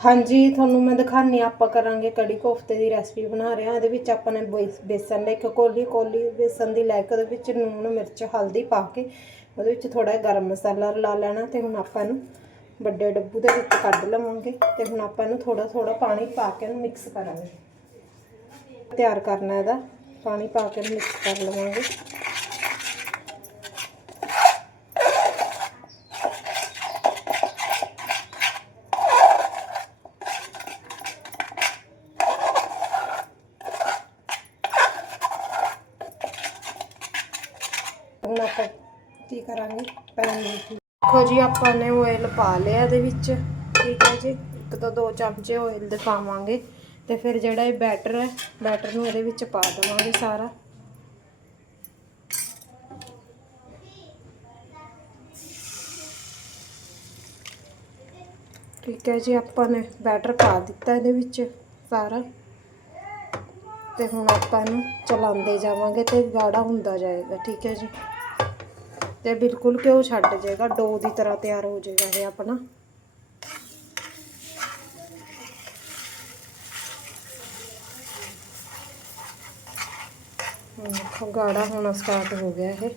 ਹਾਂਜੀ, ਤੁਹਾਨੂੰ ਮੈਂ ਦਿਖਾਨੀ ਆਪਾਂ ਕਰਾਂਗੇ ਕੜੀ ਕੋਫਤੇ ਦੀ ਰੈਸਪੀ ਬਣਾ ਰਹੇ ਹਾਂ। ਇਹਦੇ ਵਿੱਚ ਆਪਾਂ ਨੇ ਬੇਸ- ਬੇਸਨ ਲੈ ਇੱਕ ਕੋਲੀ ਕੋਲੀ ਬੇਸਨ ਦੀ ਲੈ ਕੇ ਉਹਦੇ ਵਿੱਚ ਲੂਣ, ਮਿਰਚ, ਹਲਦੀ ਪਾ ਕੇ ਉਹਦੇ ਵਿੱਚ ਥੋੜਾ ਜਿਹਾ ਗਰਮ ਮਸਾਲਾ ਰਲਾ ਲੈਣਾ ਤੇ ਹੁਣ ਆਪਾਂ ਇਹਨੂੰ ਵੱਡੇ ਡੱਬੂ ਦੇ ਵਿੱਚ ਕੱਢ ਲਵਾਂਗੇ ਤੇ ਹੁਣ ਆਪਾਂ ਇਹਨੂੰ ਥੋੜਾ ਥੋੜਾ ਪਾਣੀ ਪਾ ਕੇ ਇਹਨੂੰ ਮਿਕਸ ਕਰਾਂਗੇ। ਤਿਆਰ ਕਰਨਾ ਇਹਦਾ। ਪਾਣੀ ਪਾ ਕੇ ਮਿਕਸ ਕਰ ਲਵਾਂਗੇ ਹੁਣ ਆਪਾਂ ਕੀ ਕਰਾਂਗੇ? ਪੈਨ ਵਿੱਚ ਦੇਖੋ। ਜੀ, ਆਪਾਂ ਨੇ ਆਇਲ ਪਾ ਲਿਆ ਇਹਦੇ ਵਿੱਚ। ਠੀਕ ਹੈ ਜੀ? ਇੱਕ ਤੋਂ ਦੋ ਚਮਚੇ ਆਇਲ ਦੇ ਪਾਵਾਂਗੇ। ਤੇ ਫਿਰ ਜਿਹੜਾ ਇਹ ਬੈਟਰ ਹੈ ਬੈਟਰ ਨੂੰ ਇਹਦੇ ਵਿੱਚ ਪਾ ਦੇਵਾਂਗੇ ਸਾਰਾ। ਠੀਕ ਹੈ ਜੀ, ਆਪਾਂ ਨੇ ਬੈਟਰ ਪਾ ਦਿੱਤਾ ਇਹਦੇ ਵਿੱਚ ਸਾਰਾ। ਤੇ ਹੁਣ ਆਪਾਂ ਇਹਨੂੰ ਚਲਾਉਂਦੇ ਜਾਵਾਂਗੇ ਤੇ ਗਾੜਾ ਹੁੰਦਾ ਜਾਏਗਾ। ਠੀਕ ਹੈ ਜੀ? ਤੇ ਬਿਲਕੁਲ ਘਿਓ ਛੱਡ ਜਾਏਗਾ? ਡੋ ਦੀ ਤਰ੍ਹਾਂ ਤਿਆਰ ਹੋ ਜਾਏਗਾ ਇਹ ਆਪਣਾ। ਹੁਣ ਦੇਖੋ ਗਾੜਾ ਹੋਣਾ ਸਟਾਰਟ ਹੋ ਗਿਆ ਇਹ।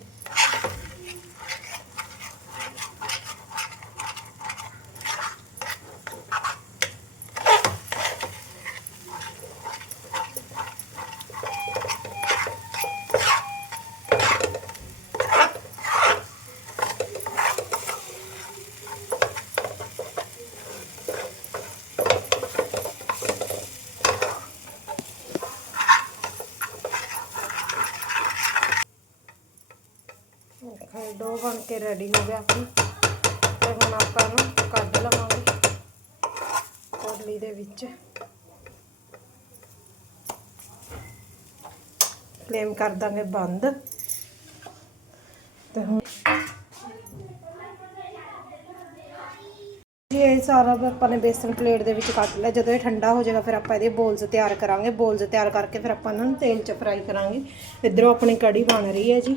ਡੋ ਬਣ ਕੇ ਰੈਡੀ ਹੋ ਗਿਆ ਆਪਣਾ ਤੇ ਹੁਣ ਆਪਾਂ ਇਹਨੂੰ ਕੱਢ ਲਵਾਂਗੇ ਕੋਲੀ ਦੇ ਵਿੱਚ। ਫਲੇਮ ਕਰ ਦਾਂਗੇ ਬੰਦ। ਤੇ ਹੁਣ ਜੀ ਇਹ ਸਾਰਾ ਆਪਾਂ ਨੇ ਬੇਸਨ ਪਲੇਟ ਦੇ ਵਿੱਚ ਕੱਟ ਲਿਆ। ਜਦੋਂ ਇਹ ਠੰਡਾ ਹੋ ਜਾਏਗਾ, ਫਿਰ ਆਪਾਂ ਇਹਦੇ ਬੋਲਸ ਤਿਆਰ ਕਰਾਂਗੇ। ਬੋਲਸ ਤਿਆਰ ਕਰਕੇ ਫਿਰ ਆਪਾਂ ਇਹਨਾਂ ਨੂੰ ਤੇਲ 'ਚ ਫਰਾਈ ਕਰਾਂਗੇ। ਇਧਰੋਂ ਆਪਣੀ ਕੜੀ ਬਣ ਰਹੀ ਹੈ ਜੀ।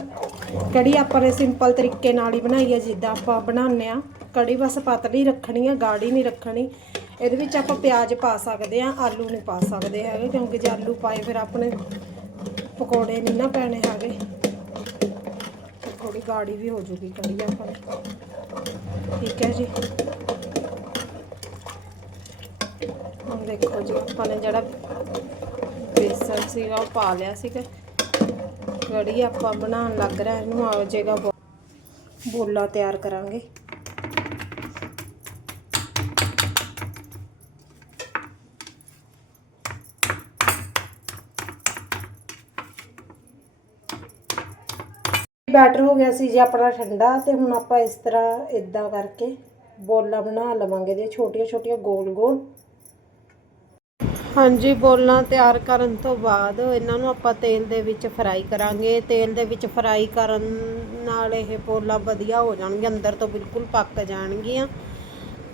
ਕੜੀ ਆਪਾਂ ਨੇ ਸਿੰਪਲ ਤਰੀਕੇ ਨਾਲ ਹੀ ਬਣਾਈ ਹੈ। ਜਿੱਦਾਂ ਆਪਾਂ ਬਣਾਉਂਦੇ ਆ ਕੜੀ ਬਸ ਪਤਲੀ ਰੱਖਣੀ ਹੈ, ਗਾੜੀ ਨਹੀਂ ਰੱਖਣੀ। ਇਹਦੇ ਵਿੱਚ ਆਪਾਂ ਪਿਆਜ਼ ਪਾ ਸਕਦੇ ਆ ਆਲੂ ਨਹੀਂ ਪਾ ਸਕਦੇ ਹੈਗੇ, ਕਿਉਂਕਿ ਜੇ ਆਲੂ ਪਾਏ ਫਿਰ ਆਪਣੇ ਪਕੌੜੇ ਨਹੀਂ ਨਾ ਪੈਣੇ ਹੈਗੇ। ਥੋੜੀ ਗਾੜੀ ਵੀ ਹੋ ਜੂਗੀ ਕੜੀ ਆਪਾਂ ਠੀਕ ਹੈ ਜੀ। ਹੁਣ ਦੇਖੋ ਜੀ, ਆਪਾਂ ਨੇ ਜਿਹੜਾ ਬੇਸਨ ਸੀਗਾ, ਉਹ ਪਾ ਲਿਆ ਸੀਗਾ। ਕੜੀ ਆਪਾਂ ਬਣਾਉਣ ਲੱਗ ਰਹੇ ਇਹਨੂੰ ਆ ਜਾਏਗਾ ਬੋਲਾ ਤਿਆਰ ਕਰਾਂਗੇ। ਬੈਟਰ ਹੋ ਗਿਆ ਸੀ ਜੀ ਆਪਣਾ ਠੰਡਾ, ਤੇ ਹੁਣ ਆਪਾਂ ਇਸ ਤਰ੍ਹਾਂ ਇਦਾਂ ਕਰਕੇ ਬੋਲਾਂ ਬਣਾ ਲਵਾਂਗੇ ਜੇ ਛੋਟੀਆਂ ਛੋਟੀਆਂ ਗੋਲ ਗੋਲ ਹਾਂਜੀ, ਬੋਲਾਂ ਤਿਆਰ ਕਰਨ ਤੋਂ ਬਾਅਦ ਇਹਨਾਂ ਨੂੰ ਆਪਾਂ ਤੇਲ ਦੇ ਵਿੱਚ ਫਰਾਈ ਕਰਾਂਗੇ। ਤੇਲ ਦੇ ਵਿੱਚ ਫਰਾਈ ਕਰਨ ਨਾਲ ਇਹ ਬੋਲਾਂ ਵਧੀਆ ਹੋ ਜਾਣਗੀਆਂ, ਅੰਦਰ ਤੋਂ ਬਿਲਕੁਲ ਪੱਕ ਜਾਣਗੀਆਂ।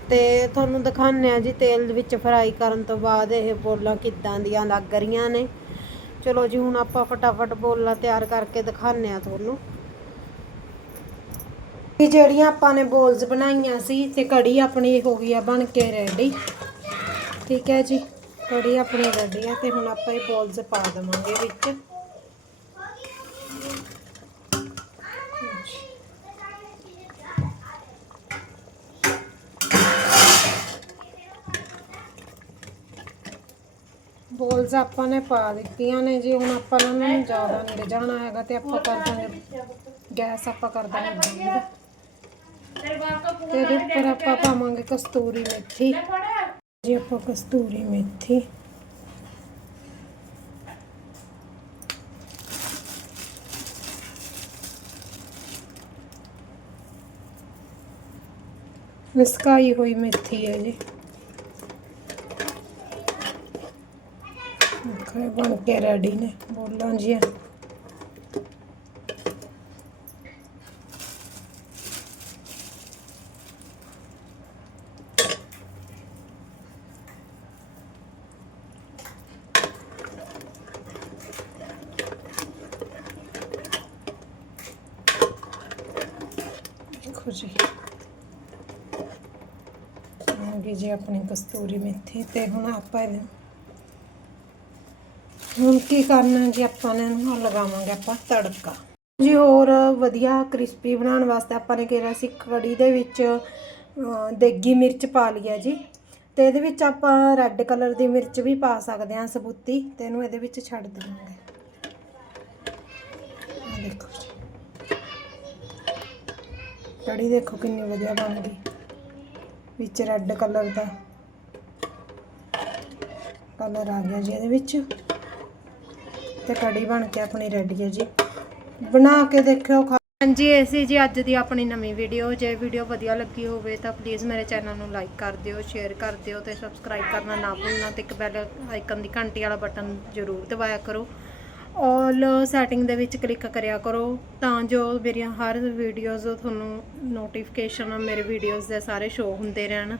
ਤੇ ਤੁਹਾਨੂੰ ਦਿਖਾਉਂਦੇ ਆ ਜੀ, ਤੇਲ ਵਿੱਚ ਫਰਾਈ ਕਰਨ ਤੋਂ ਬਾਅਦ ਇਹ ਬੋਲਾਂ ਕਿੱਦਾਂ ਦੀਆਂ ਲੱਗ ਰਹੀਆਂ ਨੇ। ਚਲੋ ਜੀ, ਹੁਣ ਆਪਾਂ ਫਟਾਫਟ ਬੋਲਾਂ ਤਿਆਰ ਕਰਕੇ ਦਿਖਾਉਂਦੇ ਆ ਤੁਹਾਨੂੰ। ਇਹ ਜਿਹੜੀਆਂ ਆਪਾਂ ਨੇ ਬੋਲਸ ਬਣਾਈਆਂ ਸੀ, ਤੇ ਕੜੀ ਆਪਣੀ ਹੋ ਗਈ ਆ ਬਣ ਕੇ ਰੈਡੀ ਠੀਕ ਹੈ ਜੀ। ਕੜੀ ਆਪਣੀ ਰੈਡੀ ਹੈ ਤੇ ਹੁਣ ਆਪਾਂ ਇਹ ਬੋਲਸ ਪਾ ਦੇਵਾਂਗੇ ਵਿੱਚ। ਬੋਲਸ ਆਪਾਂ ਨੇ ਪਾ ਦਿੱਤੀਆਂ ਨੇ ਜੀ ਹੁਣ ਆਪਾਂ ਨੂੰ ਇਹਨਾਂ ਨੂੰ ਜ਼ਿਆਦਾ ਨਹੀਂ ਰਜਾਣਾ ਹੈਗਾ ਤੇ ਆਪਾਂ ਕਰ ਦਾਂਗੇ ਗੈਸ ਆਪਾਂ ਕਰ ਦਾਂਗੇ ਤੇ ਉੱਪਰ ਆਪਾਂ ਪਾਵਾਂਗੇ ਕਸਤੂਰੀ ਮੇਥੀ। ਜੀ, ਆਪਾਂ ਕਸਤੂਰੀ ਮੇਥੀ। ਮਿਸਕਾਈ ਹੋਈ ਮੇਥੀ ਹੈ ਜੀ। ਦੇਖੋ ਬਣ ਕੇ ਰੈਡੀ ਨੇ, ਬੋਲਾਂ ਜੀ ਦੇਖੋ ਜੀ। ਗਈ ਜੀ ਆਪਣੀ ਕਸਤੂਰੀ ਮੇਥੀ ਤੇ ਹੁਣ ਆਪਾਂ ਇਹਦੇ ਹੁਣ ਕੀ ਕਰਨਾ ਜੀ ਆਪਾਂ ਨੇ? ਇਹਨੂੰ ਲਗਾਵਾਂਗੇ ਆਪਾਂ ਤੜਕਾ। ਜੀ ਹੋਰ ਵਧੀਆ ਕ੍ਰਿਸਪੀ ਬਣਾਉਣ ਵਾਸਤੇ ਆਪਾਂ ਨੇ ਕਿਹਾ ਸੀ ਕੜੀ ਦੇ ਵਿੱਚ ਦੇਗੀ ਮਿਰਚ ਪਾ ਲਿਆ ਜੀ। ਤੇ ਇਹਦੇ ਵਿੱਚ ਆਪਾਂ ਰੈੱਡ ਕਲਰ ਦੀ ਮਿਰਚ ਵੀ ਪਾ ਸਕਦੇ ਹਾਂ ਸਬੂਤੀ। ਤੇ ਇਹਨੂੰ ਇਹਦੇ ਵਿੱਚ ਛੱਡ ਦੇਵਾਂਗੇ। ਕੜੀ ਦੇਖੋ ਕਿੰਨੀ ਵਧੀਆ ਬਣ ਗਈ। ਵਿੱਚ ਰੈੱਡ ਕਲਰ ਦਾ ਕਲਰ ਆ ਗਿਆ ਜੀ ਇਹਦੇ ਵਿੱਚ। ਤੇ ਕੜੀ ਬਣ ਕੇ ਆਪਣੀ ਰੈਡੀ ਹੈ ਜੀ। ਬਣਾ ਕੇ ਦੇਖਿਓ ਹਾਂਜੀ, ਇਹ ਸੀ ਜੀ ਅੱਜ ਦੀ ਆਪਣੀ ਨਵੀਂ ਵੀਡੀਓ ਜੇ ਵੀਡੀਓ ਵਧੀਆ ਲੱਗੀ ਹੋਵੇ ਤਾਂ ਪਲੀਜ਼ ਮੇਰੇ ਚੈਨਲ ਨੂੰ ਲਾਈਕ ਕਰ ਦਿਓ ਸ਼ੇਅਰ ਕਰ ਦਿਓ ਤੇ ਸਬਸਕ੍ਰਾਈਬ ਕਰਨਾ ਨਾ ਭੁੱਲਣਾ ਤੇ ਇੱਕ ਬੈਲ ਆਈਕਨ ਦੀ ਘੰਟੀ ਵਾਲਾ ਬਟਨ ਜ਼ਰੂਰ ਦਬਾਇਆ ਕਰੋ। ਆਲ ਸੈਟਿੰਗ ਦੇ ਵਿੱਚ ਕਲਿੱਕ ਕਰਿਆ ਕਰੋ ਤਾਂ ਜੋ ਮੇਰੀਆਂ ਹਰ ਵੀਡੀਓਜ਼ ਤੁਹਾਨੂੰ ਨੋਟੀਫਿਕੇਸ਼ਨ ਮੇਰੇ ਵੀਡੀਓਜ਼ ਦੇ ਸਾਰੇ ਸ਼ੋ ਹੁੰਦੇ ਰਹਿਣ।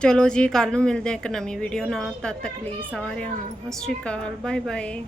ਚਲੋ ਜੀ ਕੱਲ ਨੂੰ ਮਿਲਦੇ ਹਾਂ ਇੱਕ ਨਵੀਂ ਵੀਡੀਓ ਨਾਲ। ਤਦ ਤੱਕ ਲਈ ਸਾਰਿਆਂ ਨੂੰ ਸਤਿ ਸ਼੍ਰੀ ਅਕਾਲ ਬਾਏ ਬਾਏ